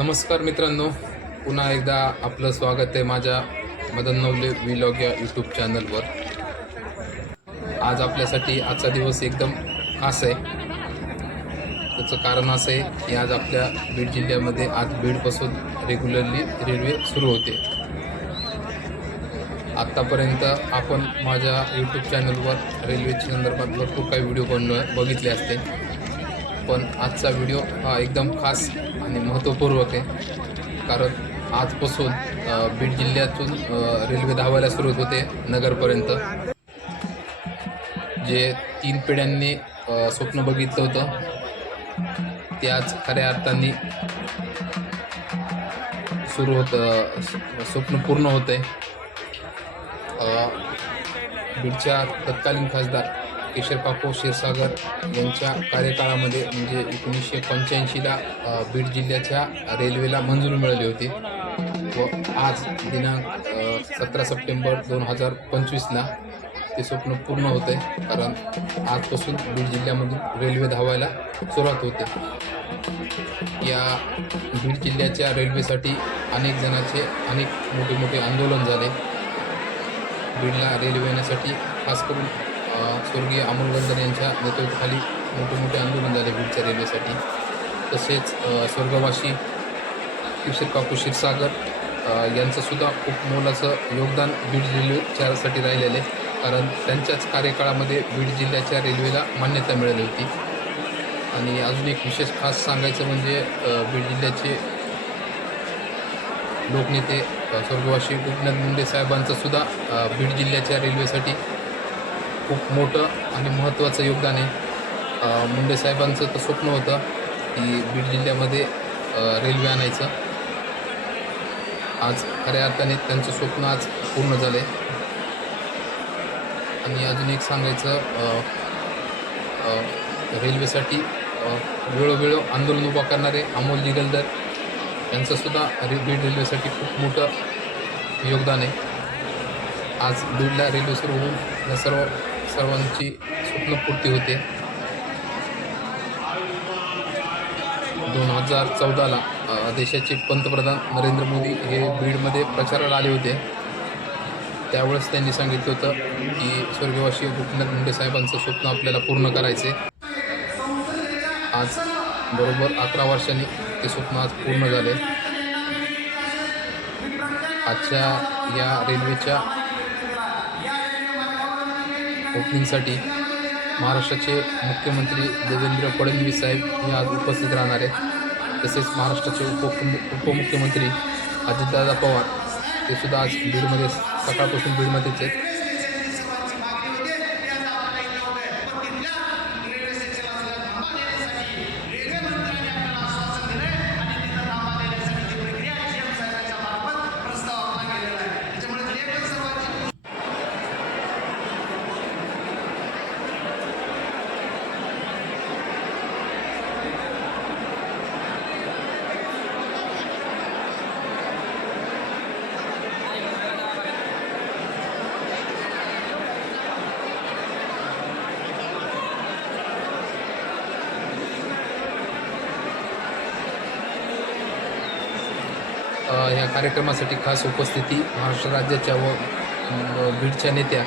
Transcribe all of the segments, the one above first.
नमस्कार मित्रांनो, पुन्हा एकदा आपलं स्वागत आहे माझ्या मदन नवले व्लॉग या यूट्यूब चॅनलवर. आज आपल्यासाठी आजचा दिवस एकदम खास आहे. त्याचं कारण असं आहे की आज आपल्या बीड जिल्ह्यामध्ये आज बीडपासून रेग्युलरली रेल्वे सुरू होते. आत्तापर्यंत आपण माझ्या यूट्यूब चॅनलवर रेल्वेच्या संदर्भात भरपूर काही व्हिडिओ बघितले असते, पण आजचा व्हिडिओ हा एकदम खास आणि महत्त्वपूर्वक आहे. कारण आजपासून बीड जिल्ह्यातून रेल्वे धावायला सुरुवात होते नगरपर्यंत. जे 3 पिढ्यांनी स्वप्न बघितलं होतं ते आज खऱ्या अर्थाने सुरू होतं, स्वप्न पूर्ण होतं आहे. बीडच्या तत्कालीन खासदार केशरकाका क्षीरसागर यांच्या कार्यकाळामध्ये म्हणजे 1985ला बीड जिल्ह्याच्या रेल्वेला मंजुरी मिळाली होती व आज दिनांक 17 सप्टेंबर 2025ला ते स्वप्न पूर्ण होते. कारण आजपासून बीड जिल्ह्यामधून रेल्वे धावायला सुरुवात होते. या बीड जिल्ह्याच्या रेल्वेसाठी अनेक जणांचे मोठे मोठे आंदोलन झाले. बीडला रेल्वे येण्यासाठी खास करून स्वर्गीय अमोल गंधर यांच्या नेतृत्वाखाली मोठे आंदोलन झाले बीडच्या रेल्वेसाठी. तसेच स्वर्गवासी केशरकाका क्षीरसागर यांचंसुद्धा खूप मोलाचं योगदान बीड रेल्वेच्यासाठी राहिलेलं आहे. कारण त्यांच्याच कार्यकाळामध्ये बीड जिल्ह्याच्या रेल्वेला मान्यता मिळाली होती. आणि अजून एक विशेष खास सांगायचं म्हणजे बीड जिल्ह्याचे लोकनेते स्वर्गवासी गोपीनाथ मुंडे साहेबांचंसुद्धा बीड जिल्ह्याच्या रेल्वेसाठी खूप मोठं आणि महत्त्वाचं योगदान आहे. मुंडे साहेबांचं तर स्वप्न होतं की बीड जिल्ह्यामध्ये रेल्वे आणायचं. आज खऱ्या अर्थाने त्यांचं स्वप्न आज पूर्ण झालं आहे. आणि अजून एक सांगायचं, रेल्वेसाठी वेळोवेळी आंदोलन उभा करणारे अमोल दिगलदर यांचंसुद्धा बीड रेल्वेसाठी खूप मोठं योगदान आहे. आज बीडला रेल्वे सुरू होऊन या सर्वांची स्वप्नपूर्ती होते. 2014ला देशाचे पंतप्रधान नरेंद्र मोदी हे बीडमध्ये प्रचाराला आले होते. त्यावेळेस त्यांनी सांगितलं होतं की स्वर्गवासी गोपीनाथ मुंडे साहेबांचं स्वप्न आपल्याला पूर्ण करायचे. आज बरोबर 11 वर्षांनी ते स्वप्न आज पूर्ण झाले. आजच्या या रेल्वेच्या ओपनिंगसाठी महाराष्ट्राचे मुख्यमंत्री देवेंद्र फडणवीस साहेब हे आज उपस्थित राहणार आहेत. तसेच महाराष्ट्राचे उपमुख्यमंत्री अजितदादा पवार ते सुद्धा आज बीडमध्ये सकाळपासून बीडमध्येच आहेत. ह्या कार्यक्रमासाठी खास उपस्थिती महाराष्ट्र राज्याच्या व बीडच्या नेत्या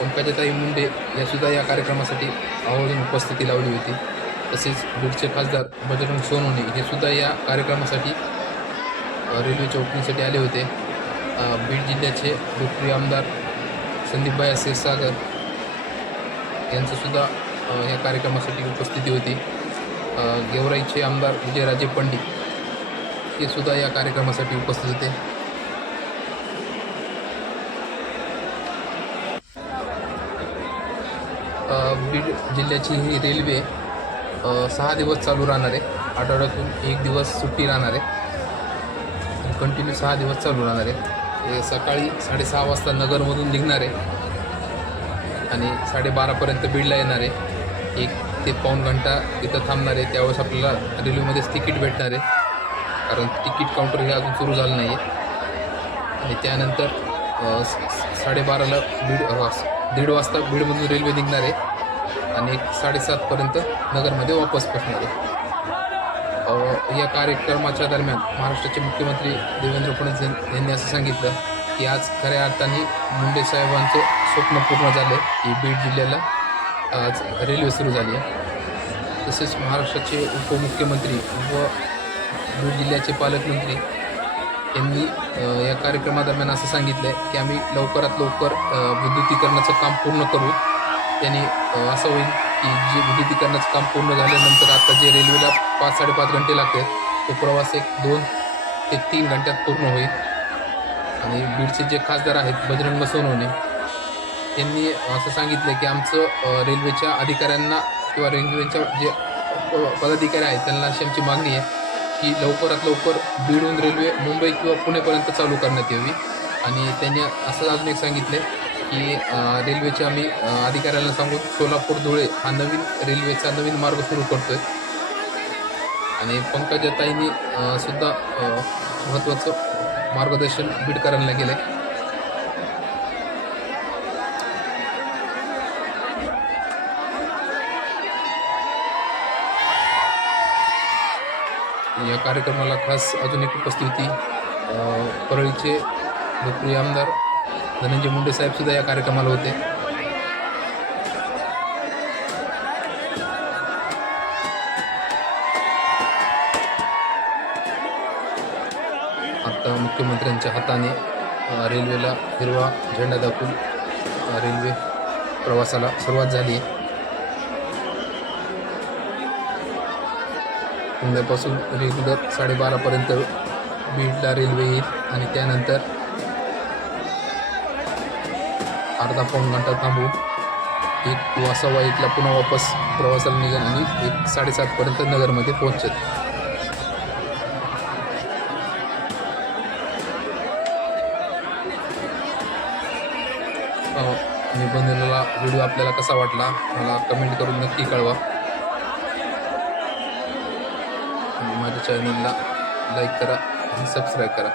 पंकजाताई मुंडे यासुद्धा या कार्यक्रमासाठी आवर्जून उपस्थिती लावली होती. तसेच बीडचे खासदार बजरंग सोनवणे हे सुद्धा या कार्यक्रमासाठी रेल्वेच्या ओपनिंगसाठी आले होते. बीड जिल्ह्याचे लोकप्रिय आमदार संदीपभाई क्षीरसागर यांचंसुद्धा या कार्यक्रमासाठी उपस्थिती होती. गेवराईचे आमदार विजयराजे पंडित हे सुद्धा या कार्यक्रमासाठी उपस्थित होते. बीड जिल्ह्याची ही रेल्वे 6 दिवस चालू राहणार आहे. आठवड्यातून 1 दिवस सुट्टी राहणार आहे. कंटिन्यू 6 दिवस चालू राहणार आहे. सकाळी 6:30 वाजता नगरमधून निघणार आहे आणि 12:30पर्यंत बीडला येणार आहे. 1 ते पाऊण घंटा इथं थांबणार आहे. त्यावेळेस आपल्याला रेल्वेमध्येच तिकीट भेटणार आहे. कारण तिकीट काउंटर हे अजून सुरू झालं नाही आहे. आणि त्यानंतर 12:30ला 1:30 वाजता बीडमधून रेल्वे निघणार आहे आणि 7:30पर्यंत नगरमध्ये वापस पोचणार आहे. या कार्यक्रमाच्या दरम्यान महाराष्ट्राचे मुख्यमंत्री देवेंद्र फडणवीस यांनी असं सांगितलं की आज खऱ्या अर्थाने मुंडे साहेबांचं स्वप्न पूर्ण झालं की बीड जिल्ह्याला आज रेल्वे सुरू झाली आहे. तसेच महाराष्ट्राचे उपमुख्यमंत्री व बीड जिल्ह्याचे पालकमंत्री यांनी या कार्यक्रमादरम्यान असं सांगितलं आहे की आम्ही लवकरात लवकर विद्युतीकरणाचं काम पूर्ण करू. त्यांनी असं होईल की जे विद्युतीकरणाचं काम पूर्ण झाल्यानंतर आता जे रेल्वेला 5-5.5 घंटे लागतात तो प्रवास एक 2 ते 3 घंट्यात पूर्ण होईल. आणि बीडचे जे खासदार आहेत बजरंग सोनवणे यांनी असं सांगितलं की आमचं रेल्वेच्या अधिकाऱ्यांना किंवा रेल्वेच्या जे पदाधिकारी आहेत त्यांना अशी आमची मागणी आहे की लवकरात लवकर बीडहून रेल्वे मुंबई किंवा पुणेपर्यंत चालू करण्यात यावी. आणि त्यांनी असं अजून एक सांगितलं की रेल्वेच्या आम्ही अधिकाऱ्यांना सांगून सोलापूर धुळे हा नवीन रेल्वेचा नवीन मार्ग सुरू करतोय. आणि पंकजाताईंनी सुद्धा महत्त्वाचं मार्गदर्शन बीडकरांना केलं आहे. या कार्यक्रमाला खास अजून एक उपस्थिती परळीचे लोकप्रिय आमदार धनंजय मुंडे साहेबसुद्धा या कार्यक्रमाला होते. आता मुख्यमंत्र्यांच्या हाताने रेल्वेला हिरवा झेंडा दाखवून रेल्वे प्रवासाला सुरुवात झाली. पुण्यापासून रेल्वे 12:30पर्यंत बीडला रेल्वे येईल आणि त्यानंतर अर्धा-पाऊण घंटा थांबून 1 किंवा 1:15ला पुन्हा वापस प्रवासाला निघेल आणि 1:30पर्यंत नगरमध्ये पोहोचेल. मी बनवलेला व्हिडिओ आपल्याला कसा वाटला मला कमेंट करून नक्की कळवा. माझ्या चॅनलला लाईक करा आणि सबस्क्राईब करा.